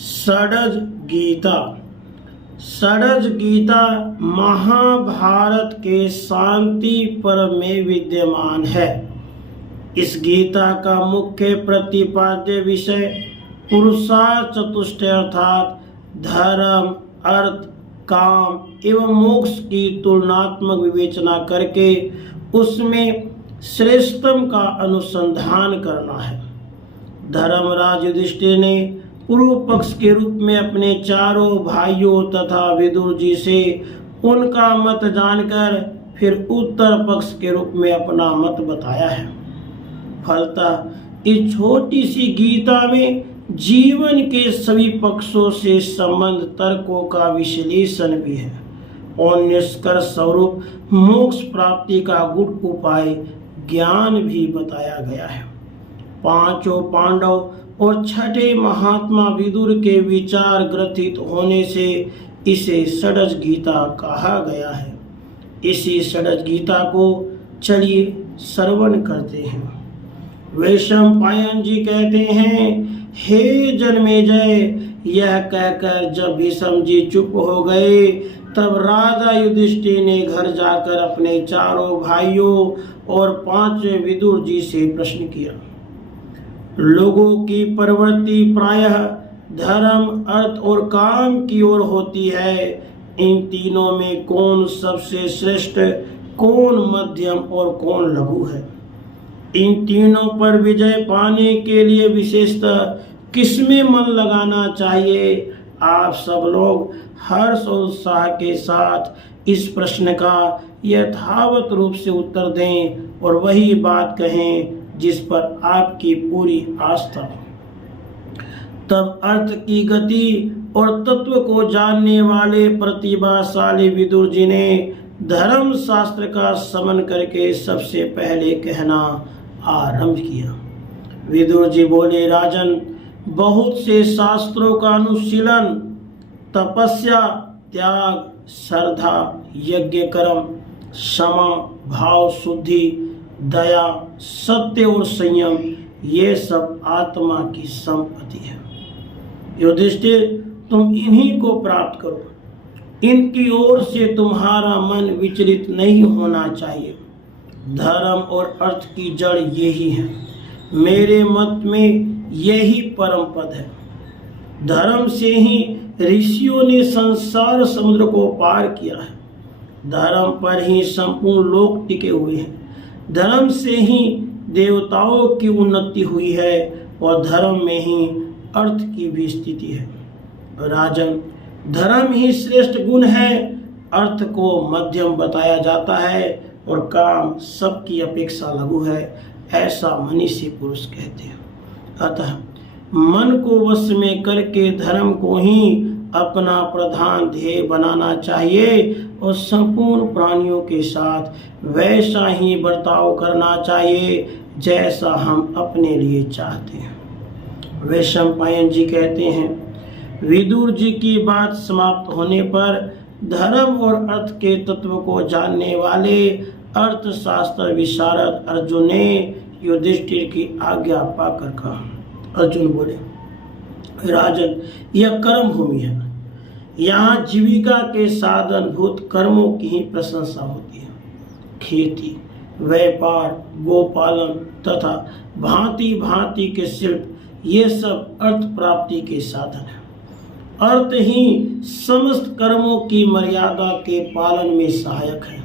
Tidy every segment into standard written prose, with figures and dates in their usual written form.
षडज गीता। षडज गीता महाभारत के शांति पर्व में विद्यमान है। इस गीता का मुख्य प्रतिपाद्य विषय पुरुषार्थ चतुष्टय अर्थात धर्म, अर्थ, काम एवं मोक्ष की तुलनात्मक विवेचना करके उसमें श्रेष्ठतम का अनुसंधान करना है। धर्मराज युधिष्ठिर ने पूर्व पक्ष के रूप में अपने चारों भाइयों तथा विदुर जी से उनका मत जानकर फिर उत्तर पक्ष के रूप में अपना मत बताया है। फलतः इस छोटी सी गीता में जीवन के सभी पक्षों से संबंध तर्कों का विश्लेषण भी है और निष्कर्ष स्वरूप मोक्ष प्राप्ति का गुड़ उपाय ज्ञान भी बताया गया है। पांचों पांडव और छठे महात्मा विदुर के विचार ग्रथित होने से इसे षडज गीता कहा गया है। इसी षडज गीता को चलिए श्रवण करते हैं। वैशंपायन जी कहते हैं, हे जन्मेजय, यह कहकर जब भीष्म जी चुप हो गए तब राजा युधिष्ठिर ने घर जाकर अपने चारों भाइयों और पांचवें विदुर जी से प्रश्न किया। लोगों की प्रवृत्ति प्रायः धर्म, अर्थ और काम की ओर होती है। इन तीनों में कौन सबसे श्रेष्ठ, कौन मध्यम और कौन लघु है? इन तीनों पर विजय पाने के लिए विशेषतः किसमें मन लगाना चाहिए? आप सब लोग हर्ष और उत्साह के साथ इस प्रश्न का यथावत रूप से उत्तर दें और वही बात कहें जिस पर आपकी पूरी आस्था है। तब अर्थ की गति और तत्व को जानने वाले प्रतिभाशाली विदुर जी ने धर्म शास्त्र का समन करके सबसे पहले कहना आरंभ किया। विदुर जी बोले, राजन, बहुत से शास्त्रों का अनुशीलन, तपस्या, त्याग, श्रद्धा, यज्ञ कर्म, क्षमा, भाव शुद्धि, दया, सत्य और संयम, ये सब आत्मा की संपत्ति है। युधिष्ठिर, तुम इन्हीं को प्राप्त करो। इनकी ओर से तुम्हारा मन विचलित नहीं होना चाहिए। धर्म और अर्थ की जड़ यही है। मेरे मत में यही परम पद है। धर्म से ही ऋषियों ने संसार समुद्र को पार किया है। धर्म पर ही संपूर्ण लोक टिके हुए हैं। धर्म से ही देवताओं की उन्नति हुई है और धर्म में ही अर्थ की भी स्थिति है। राजन, धर्म ही श्रेष्ठ गुण है। अर्थ को मध्यम बताया जाता है और काम सबकी अपेक्षा लघु है, ऐसा मनीषी पुरुष कहते हैं। अतः मन को वश में करके धर्म को ही अपना प्रधान ध्येय बनाना चाहिए और संपूर्ण प्राणियों के साथ वैसा ही बर्ताव करना चाहिए जैसा हम अपने लिए चाहते हैं। वैशंपायन जी कहते हैं, विदुर जी की बात समाप्त होने पर धर्म और अर्थ के तत्व को जानने वाले अर्थशास्त्र विशारद अर्जुन ने युधिष्ठिर की आज्ञा पाकर कहा। अर्जुन बोले, राजन, यह कर्म भूमि है। यहाँ जीविका के साधन भूत कर्मों की ही प्रशंसा होती है। खेती, व्यापार, गोपालन तथा भांति भांति के शिल्प, ये सब अर्थ प्राप्ति के साधन है। अर्थ ही समस्त कर्मों की मर्यादा के पालन में सहायक है।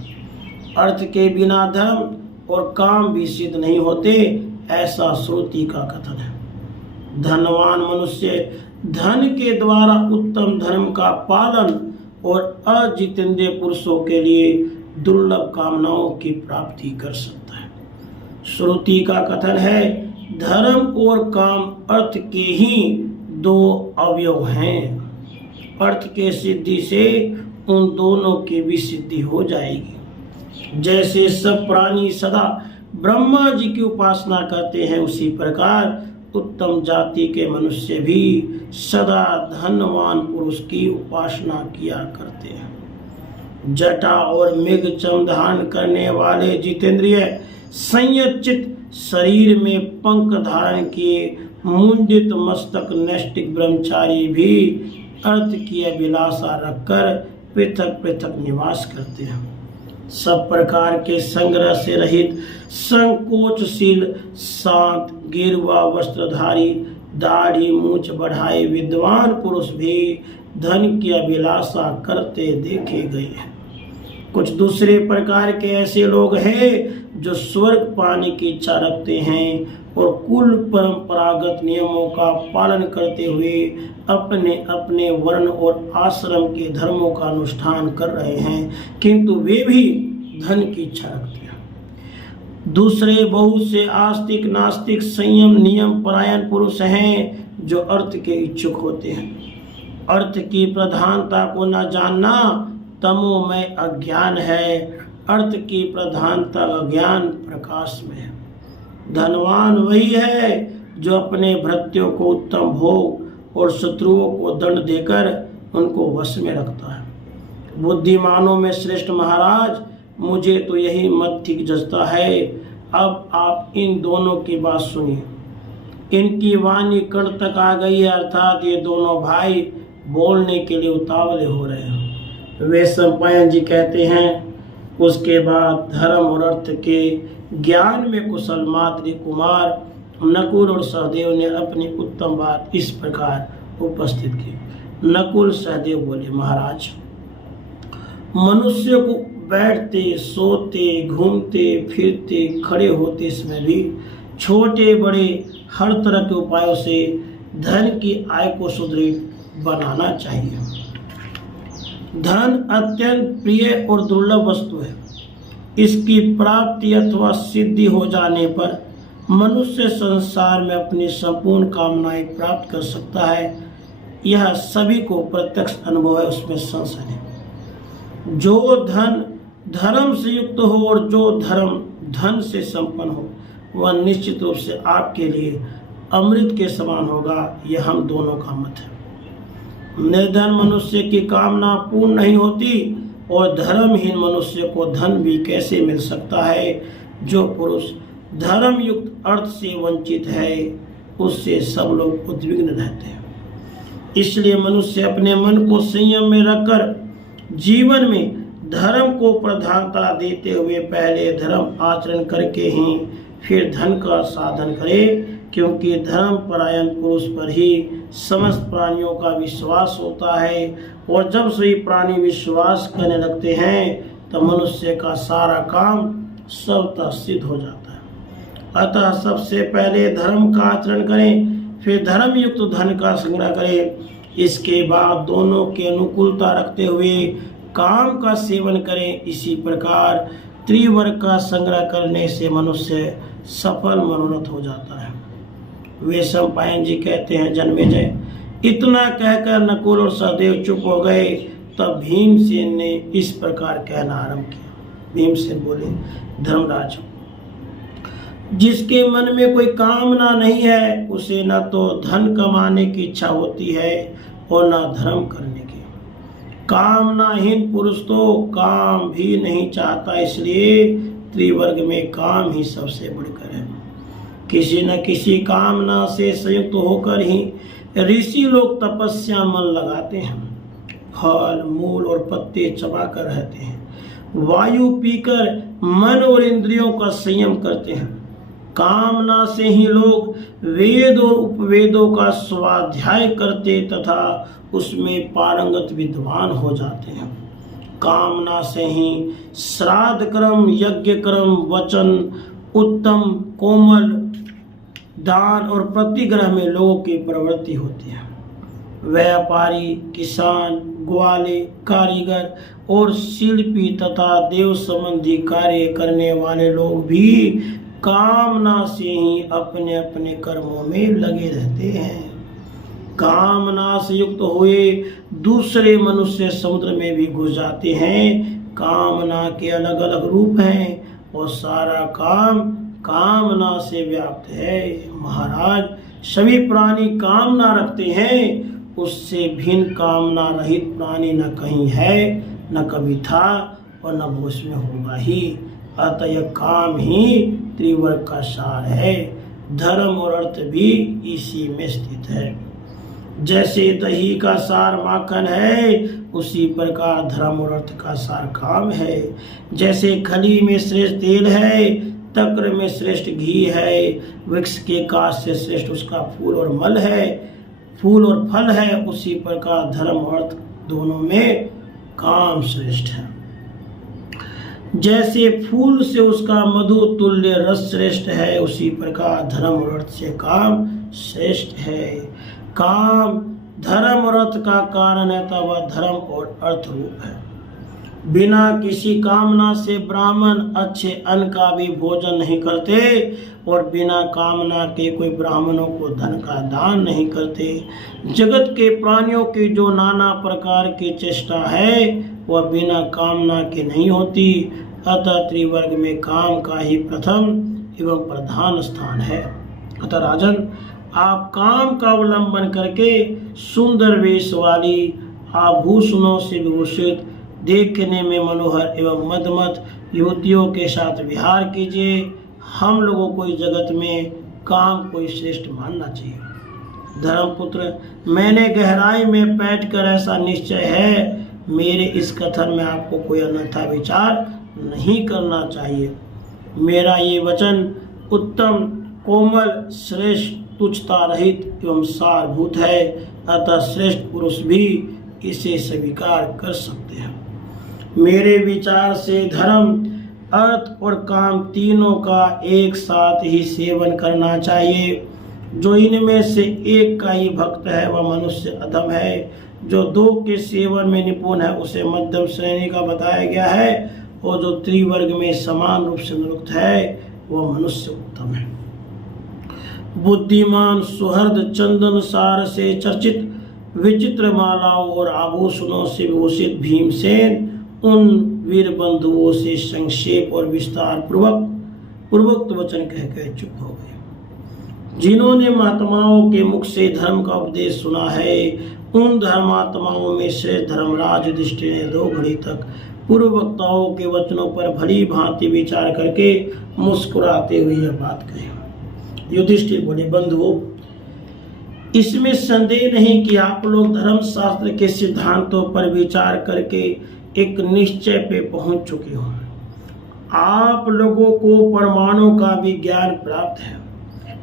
अर्थ के बिना धर्म और काम भी सिद्ध नहीं होते, ऐसा श्रुति का कथन है। धनवान मनुष्य धन के द्वारा उत्तम धर्म का पालन और अजितेंद्रिय पुरुषों के लिए दुर्लभ कामनाओं की प्राप्ति कर सकता है। श्रुति का कथन है, धर्म और काम अर्थ के ही दो अवयव हैं। अर्थ के सिद्धि से उन दोनों की भी सिद्धि हो जाएगी। जैसे सब प्राणी सदा ब्रह्मा जी की उपासना करते हैं, उसी प्रकार उत्तम जाति के मनुष्य भी सदा धनवान पुरुष की उपासना किया करते हैं। जटा और मृग चम धारण करने वाले जितेंद्रिय संयत चित्त शरीर में पंख धारण किए मुंडित मस्तक नैष्टिक ब्रह्मचारी भी अर्थ की अभिलाषा रखकर पृथक पृथक निवास करते हैं। सब प्रकार के संग्रह से रहित संकोचशील शांत गेरुआ वस्त्रधारी दाढ़ी मूछ बढ़ाए विद्वान पुरुष भी धन की अभिलाषा करते देखे गए हैं। कुछ दूसरे प्रकार के ऐसे लोग हैं जो स्वर्ग पाने की इच्छा रखते हैं और कुल परंपरागत नियमों का पालन करते हुए अपने अपने वर्ण और आश्रम के धर्मों का अनुष्ठान कर रहे हैं, किंतु वे भी धन की इच्छा रखते हैं। दूसरे बहुत से आस्तिक नास्तिक संयम नियम परायण पुरुष हैं जो अर्थ के इच्छुक होते हैं। अर्थ की प्रधानता को न जानना तमोमय अज्ञान है। अर्थ की प्रधानता अज्ञान प्रकाश में है। धनवान वही है जो अपने भृत्यों को उत्तम भोग और शत्रुओं को दंड देकर उनको वश में रखता है। बुद्धिमानों में श्रेष्ठ महाराज, मुझे तो यही मत ठीक जचता है। अब आप इन दोनों की बात सुनिए। इनकी वाणी कण तक आ गई है, अर्थात ये दोनों भाई बोलने के लिए उतावले हो रहे हैं। वे सम्पायन जी कहते हैं, उसके बाद धर्म और अर्थ के ज्ञान में कुशल मातृ कुमार नकुल और सहदेव ने अपनी उत्तम बात इस प्रकार उपस्थित की। नकुल सहदेव बोले, महाराज, मनुष्य को बैठते सोते घूमते फिरते खड़े होते इसमें भी छोटे बड़े हर तरह के उपायों से धन की आय को सुदृढ़ बनाना चाहिए। धन अत्यंत प्रिय और दुर्लभ वस्तु है। इसकी प्राप्ति अथवा सिद्धि हो जाने पर मनुष्य संसार में अपनी संपूर्ण कामनाएं प्राप्त कर सकता है। यह सभी को प्रत्यक्ष अनुभव है, उसमें संशय नहीं। जो धन धर्म से युक्त हो और जो धर्म धन से संपन्न हो, वह निश्चित रूप से आपके लिए अमृत के समान होगा। यह हम दोनों का मत है। निर्धन मनुष्य की कामना पूर्ण नहीं होती और धर्महीन मनुष्य को धन भी कैसे मिल सकता है। जो पुरुष धर्म युक्त अर्थ से वंचित है, उससे सब लोग उद्विग्न रहते हैं। इसलिए मनुष्य अपने मन को संयम में रखकर जीवन में धर्म को प्रधानता देते हुए पहले धर्म आचरण करके ही फिर धन का साधन करे, क्योंकि धर्म परायण पुरुष पर ही समस्त प्राणियों का विश्वास होता है और जब सभी प्राणी विश्वास करने लगते हैं तब मनुष्य का सारा काम स्वतः सिद्ध हो जाता है। अतः सबसे पहले धर्म का आचरण करें, फिर धर्म युक्त धन का संग्रह करें। इसके बाद दोनों की अनुकूलता रखते हुए काम का सेवन करें। इसी प्रकार त्रिवर्ग का संग्रह करने से मनुष्य सफल मनोरथ हो जाता है। वे सम्पायन जी कहते हैं, जन्मेजय, इतना कहकर नकुल और सहदेव चुप हो गए। तब भीमसेन ने इस प्रकार कहना आरंभ किया। भीमसेन बोले, धर्मराज, जिसके मन में कोई कामना नहीं है उसे न तो धन कमाने की इच्छा होती है और न धर्म करने की। कामनाहीन पुरुष तो काम भी नहीं चाहता, इसलिए त्रिवर्ग में काम ही सबसे बढ़कर है। किसी न किसी कामना से संयुक्त होकर ही ऋषि लोग तपस्या मन लगाते हैं, फल मूल और पत्ते चबाकर रहते हैं, वायु पीकर मन और इंद्रियों का संयम करते हैं। कामना से ही लोग वेद और उपवेदों का स्वाध्याय करते तथा उसमें पारंगत विद्वान हो जाते हैं। कामना से ही श्राद्ध कर्म, यज्ञ कर्म, वचन, उत्तम कोमल दान और प्रतिग्रह में लोगों की प्रवृत्ति होती है। व्यापारी, किसान, ग्वाले, कारीगर और शिल्पी तथा देव संबंधी कार्य करने वाले लोग भी कामना से ही अपने अपने कर्मों में लगे रहते हैं। कामना से युक्त हुए दूसरे मनुष्य समुद्र में भी घुस जाते हैं। कामना के अलग अलग रूप हैं और सारा काम कामना से व्याप्त है। महाराज, सभी प्राणी कामना रखते हैं, उससे भिन्न कामना रहित प्राणी न कहीं है, न कभी था और न भविष्य में होगा ही। अतः यह काम ही त्रिवर्ग का सार है। धर्म और अर्थ भी इसी में स्थित है। जैसे दही का सार माखन है, उसी प्रकार धर्म और अर्थ का सार काम है। जैसे खली में श्रेष्ठ तेल है, तक्र में श्रेष्ठ घी है, वृक्ष के काश से श्रेष्ठ उसका फूल और मल है, फूल और फल है, उसी प्रकार धर्म और अर्थ दोनों में काम श्रेष्ठ है। जैसे फूल से उसका मधु तुल्य रस श्रेष्ठ है, उसी प्रकार धर्म और अर्थ से काम श्रेष्ठ है। काम धर्म और अर्थ का कारण है, तब वह धर्म और अर्थ रूप है। बिना किसी कामना से ब्राह्मण अच्छे अन्न का भी भोजन नहीं करते, और बिना कामना के कोई ब्राह्मणों को धन का दान नहीं करते। जगत के प्राणियों की जो नाना प्रकार की चेष्टा है, वह बिना कामना के नहीं होती। अतः त्रिवर्ग में काम का ही प्रथम एवं प्रधान स्थान है। अतः राजन, आप काम का अवलंबन करके सुंदर वेश वाली, आभूषणों से विभूषित, देखने में मनोहर एवं मदमत युवतियों के साथ विहार कीजिए। हम लोगों को इस जगत में काम को श्रेष्ठ मानना चाहिए। धर्मपुत्र, मैंने गहराई में बैठकर ऐसा निश्चय है, मेरे इस कथन में आपको कोई अन्यथा विचार नहीं करना चाहिए। मेरा ये वचन उत्तम, कोमल, श्रेष्ठ, तुच्छता रहित एवं सारभूत है। अतः श्रेष्ठ पुरुष भी इसे स्वीकार कर सकते हैं। मेरे विचार से धर्म, अर्थ और काम तीनों का एक साथ ही सेवन करना चाहिए। जो इनमें से एक का ही भक्त है, वह मनुष्य अधम है। जो दो के सेवन में निपुण है, उसे मध्यम श्रेणी का बताया गया है, और जो त्रिवर्ग में समान रूप से निरुक्त है, वह मनुष्य उत्तम है। बुद्धिमान, सुहृद, चंदन सार से चर्चित, विचित्र मालाओं और आभूषणों से विभूषित भीमसेन उन वीर बंधुओं से संक्षेप और विस्तार पूर्वोक्त वचन कहकर चुप हो गए। जिन्होंने महात्माओं के मुख से धर्म का उपदेश सुना है, उन धर्मात्माओं में से धर्मराज युधिष्ठिर ने 2 घड़ी तक पूर्व वक्ताओं के वचनों पर भली भांति विचार करके मुस्कुराते हुए यह बात कही। युधिष्ठिर बोले, बंधुओं, इसमें संदेह नहीं कि आप लोग धर्म शास्त्र के सिद्धांतों पर विचार करके एक निश्चय पे पहुंच चुके हो। आप लोगों को परमाणु का भी ज्ञान प्राप्त है।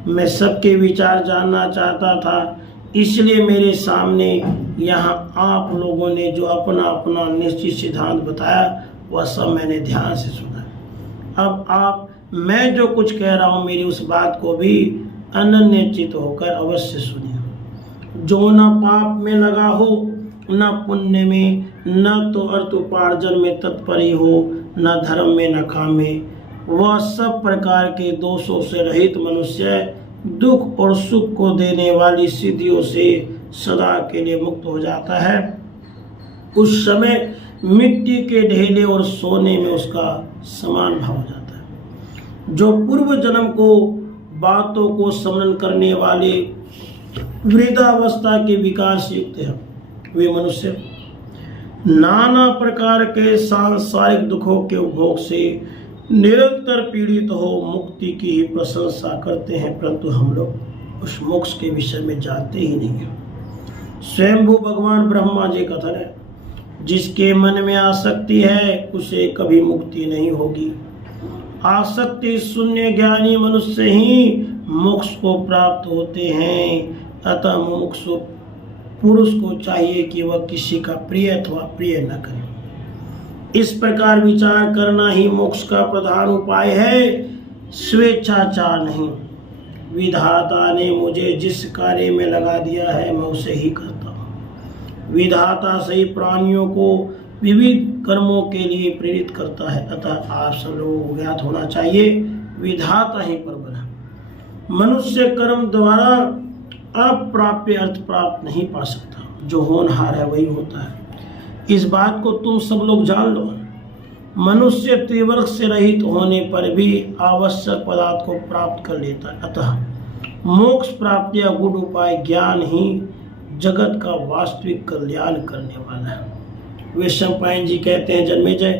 मैं सबके विचार जानना चाहता था, इसलिए मेरे सामने यहाँ आप लोगों ने जो अपना अपना निश्चित सिद्धांत बताया, वह सब मैंने ध्यान से सुना। अब मैं जो कुछ कह रहा हूँ, मेरी उस बात को भी अनन्यचित होकर अवश्य सुनिए। जो न पाप में लगा हो, न पुण्य में, न तो अर्थ उपार्जन में तत्पर ही हो, न धर्म में न काम में, वह सब प्रकार के दोषों से रहित मनुष्य दुख और सुख को देने वाली सिद्धियों से सदा के लिए मुक्त हो जाता है। उस समय मिट्टी के ढेले और सोने में उसका समान भाव हो जाता है। जो पूर्व जन्म को बातों को स्मरण करने वाले वृद्धावस्था के विकास युक्त है, वे मनुष्य नाना प्रकार के सांसारिक दुखों के उपभोग से निरंतर पीड़ित हो मुक्ति की ही प्रशंसा करते हैं, परंतु हम लोग उस मोक्ष के विषय में जानते ही नहीं हैं। स्वयंभू भगवान ब्रह्मा जी कथन है, जिसके मन में आसक्ति है उसे कभी मुक्ति नहीं होगी। आसक्ति शून्य ज्ञानी मनुष्य ही मोक्ष को प्राप्त होते हैं। अतः मुमुक्षु पुरुष को चाहिए कि वह किसी का प्रिय अथवा प्रिय न करे। इस प्रकार विचार करना ही मोक्ष का प्रधान उपाय है, स्वेच्छाचार नहीं। विधाता ने मुझे जिस कार्य में लगा दिया है, मैं उसे ही करता हूँ। विधाता सही प्राणियों को विविध कर्मों के लिए प्रेरित करता है। अतः आप सब लोगों को ज्ञात होना चाहिए, विधाता ही प्रबल है। मनुष्य कर्म द्वारा अप्राप्य अर्थ प्राप्त नहीं पा सकता, जो होनहार है वही होता है। इस बात को तुम सब लोग जान लो। मनुष्य त्रिवर्ग से रहित होने पर भी आवश्यक पदार्थ को प्राप्त कर लेता है। अतः मोक्ष प्राप्ति का गुण उपाय ज्ञान ही जगत का वास्तविक कल्याण करने वाला है। वैशंपायन जी कहते हैं, जन्मेजय,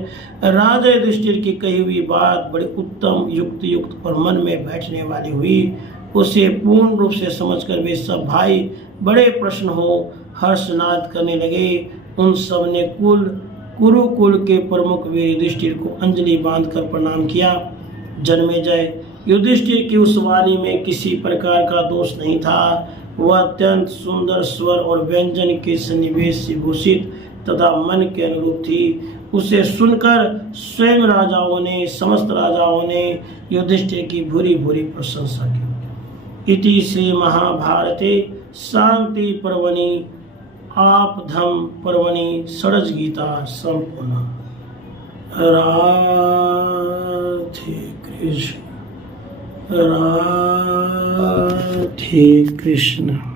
राजा युधिष्ठिर की कही हुई बात बड़ी उत्तम, युक्ति युक्त और मन में बैठने वाली हुई। उसे पूर्ण रूप से समझकर वे सब भाई बड़े प्रश्न हो हर्षनाद करने लगे। उन सब ने कुरुकुल के प्रमुख वीर युधिष्ठिर को अंजलि बांधकर प्रणाम किया। जन्मेजय, युधिष्ठिर की उस वाणी में किसी प्रकार का दोष नहीं था। वह अत्यंत सुंदर स्वर और व्यंजन के सन्निवेश से भूषित तथा मन के अनुरूप थी। उसे सुनकर स्वयं समस्त राजाओं ने युधिष्ठिर की भूरी भूरी प्रशंसा की। इति श्री महाभारते शांति पर्वणि आपधम पर्वणि षड्ज गीता संपूर्ण। राधे कृष्ण, राधे कृष्ण।